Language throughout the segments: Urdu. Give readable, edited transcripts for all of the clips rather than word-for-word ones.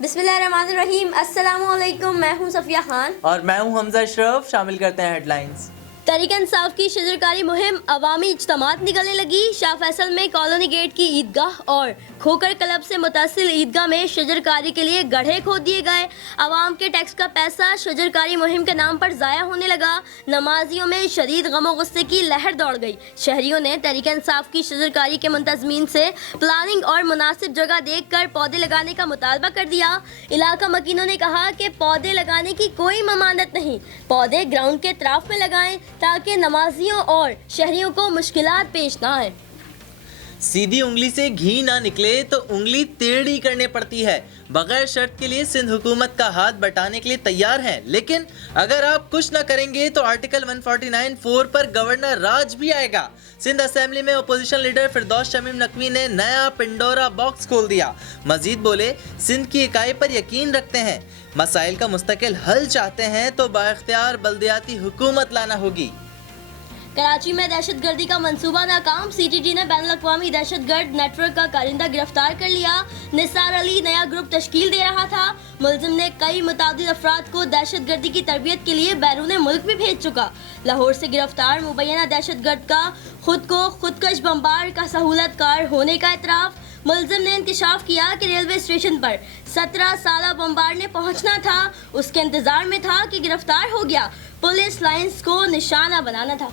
بسم اللہ الرحمن الرحیم. السلام علیکم. میں ہوں صفیہ خان اور میں ہوں حمزہ اشرف. شامل کرتے ہیں ہیڈ لائنز. تحریک انصاف کی شجرکاری مہم عوامی اجتماعات نکلنے لگی. شاہ فیصل میں کالونی گیٹ کی عیدگاہ اور کھوکر کلب سے متصل عیدگاہ میں شجرکاری کے لیے گڑھے کھود دیے گئے. عوام کے ٹیکس کا پیسہ شجرکاری مہم کے نام پر ضائع ہونے لگا. نمازیوں میں شدید غم و غصے کی لہر دوڑ گئی. شہریوں نے تحریک انصاف کی شجرکاری کے منتظمین سے پلاننگ اور مناسب جگہ دیکھ کر پودے لگانے کا مطالبہ کر دیا. علاقہ مکینوں نے کہا کہ پودے لگانے کی کوئی ممانعت نہیں، پودے گراؤنڈ کے اطراف میں لگائیں تاکہ نمازیوں اور شہریوں کو مشکلات پیش نہ آئیں. سیدھی انگلی سے گھی نہ نکلے تو انگلی ٹیڑھی کرنے پڑتی ہے. بغیر شرط کے لیے سندھ حکومت کا ہاتھ بٹانے کے لیے تیار ہیں، لیکن اگر آپ کچھ نہ کریں گے تو آرٹیکل 149(4) پر گورنر راج بھی آئے گا. سندھ اسمبلی میں اپوزیشن لیڈر فردوس شمیم نقوی نے نیا پنڈورا باکس کھول دیا. مزید بولے، سندھ کی اکائی پر یقین رکھتے ہیں، مسائل کا مستقل حل چاہتے ہیں تو بااختیار بلدیاتی حکومت لانا ہوگی. کراچی میں دہشت گردی کا منصوبہ ناکام. سی ٹی ٹی نے بین الاقوامی دہشت گرد نیٹ ورک کا کارندہ گرفتار کر لیا. نثار علی نیا گروپ تشکیل دے رہا تھا. ملزم نے کئی متعدد افراد کو دہشت گردی کی تربیت کے لیے بیرون ملک بھی بھیج چکا. لاہور سے گرفتار مبینہ دہشت گرد کا خود کو خودکش بمبار کا سہولت کار ہونے کا اعتراف. ملزم نے انکشاف کیا کہ ریلوے اسٹیشن پر 17 سالہ بمبار نے پہنچنا تھا، اس کے انتظار میں تھا کہ گرفتار ہو گیا. پولیس لائنز کو نشانہ بنانا تھا.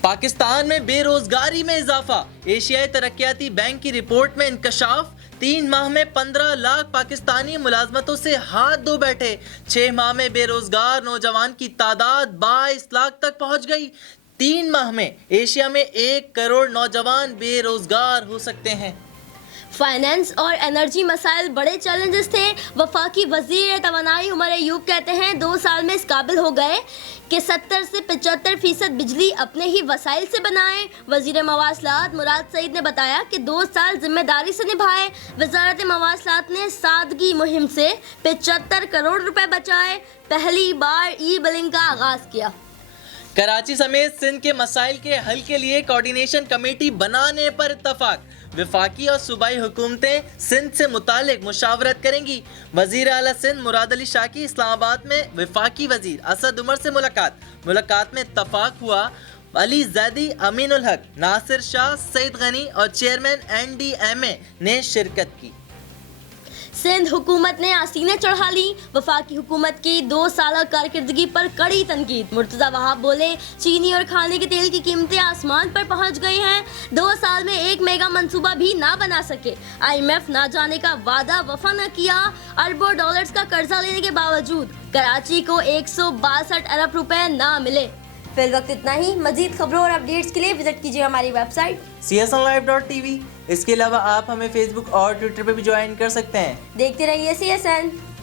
پاکستان میں بے روزگاری میں اضافہ. ایشیائی ترقیاتی بینک کی رپورٹ میں انکشاف. 3 ماہ میں 15 لاکھ پاکستانی ملازمتوں سے ہاتھ دھو بیٹھے. 6 ماہ میں بے روزگار نوجوان کی تعداد 22 لاکھ تک پہنچ گئی. 3 ماہ میں ایشیا میں 1 کروڑ نوجوان بے روزگار ہو سکتے ہیں. فائنانس اور انرجی مسائل بڑے چیلنجز تھے. وفاقی وزیر توانائی عمر ایوب کہتے ہیں 2 سال میں اس قابل ہو گئے کہ 70 سے 75% بجلی اپنے ہی وسائل سے بنائیں. وزیر مواصلات مراد سعید نے بتایا کہ 2 سال ذمہ داری سے نبھائے. وزارت مواصلات نے سادگی مہم سے 75 کروڑ روپے بچائے. پہلی بار ای بلنگ کا آغاز کیا. کراچی سمیت سندھ کے مسائل کے حل کے لیے کوارڈینیشن کمیٹی بنانے پر اتفاق. وفاقی اور صوبائی حکومتیں سندھ سے متعلق مشاورت کریں گی. وزیر اعلیٰ سندھ مراد علی شاہ کی اسلام آباد میں وفاقی وزیر اسد عمر سے ملاقات میں اتفاق ہوا. علی زیدی، امین الحق، ناصر شاہ، سعید غنی اور چیئرمین NDMA نے شرکت کی. سندھ حکومت نے آستینیں چڑھا لی. وفاقی حکومت کی 2 سالہ کارکردگی پر کڑی تنقید. مرتضیٰ وہاب بولے چینی اور کھانے کے تیل کی قیمتیں آسمان پر پہنچ گئی ہیں. 2 سال میں 1 میگا منصوبہ بھی نہ بنا سکے. IMF نہ جانے کا وعدہ وفا نہ کیا. اربوں ڈالرز کا قرضہ لینے کے باوجود کراچی کو 162 ارب روپے نہ ملے. فی الوقت اتنا ہی. مزید خبروں اور اپڈیٹس کے لیے وزٹ کیجیے ہماری ویب سائٹ csnlive.tv. اس کے علاوہ آپ ہمیں فیس بک اور ٹویٹر پہ بھی جوائن کر سکتے ہیں. دیکھتے رہیے CSN.